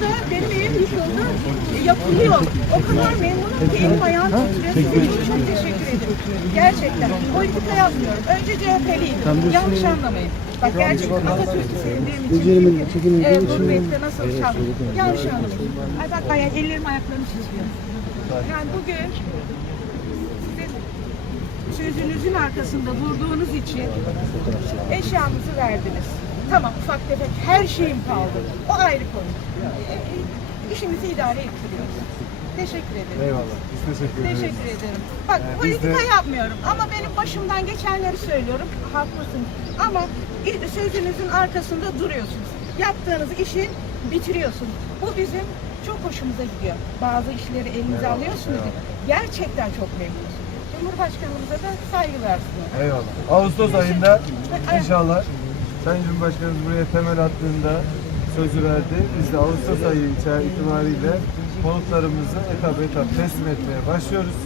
burada benim evim yıkıldı. E, yapılıyor. O kadar memnunum ki elim ayağım titriyor. Size çok çok teşekkür ederim. Gerçekten. Politika yapmıyorum. Önce CHP'liydim. Yanlış anlamayın. Bak gerçekten Atatürk'ü sevdiğim için. E, gurbette nasıl çaldım. Yanlış anlamayın. Ay bak ay, ellerim ayaklarım titriyor. Yani bugün sizin sözünüzün arkasında durduğunuz için eşyamızı verdiniz. Tamam ufak tefek her şeyim kaldı. O ayrı konu. E, İşimizi idare ettiriyoruz. Teşekkür ederim. Eyvallah. Biz teşekkür ederiz. Teşekkür ederim. Bak biz politika de- yapmıyorum ama benim başımdan geçenleri söylüyorum. Haklısın. Ama sözünüzün arkasında duruyorsunuz. Yaptığınız işi bitiriyorsunuz. Bu bizim çok hoşumuza gidiyor. Bazı işleri elinize alıyorsunuz. Gerçekten çok memnunuz. Cumhurbaşkanımıza da saygılar sunuyorum. Eyvallah. Ağustos ayında inşallah Sayın Cumhurbaşkanımız buraya temel attığında sözü verdi. Biz de Ağustos ayı itibariyle konutlarımızı etap etap teslim etmeye başlıyoruz.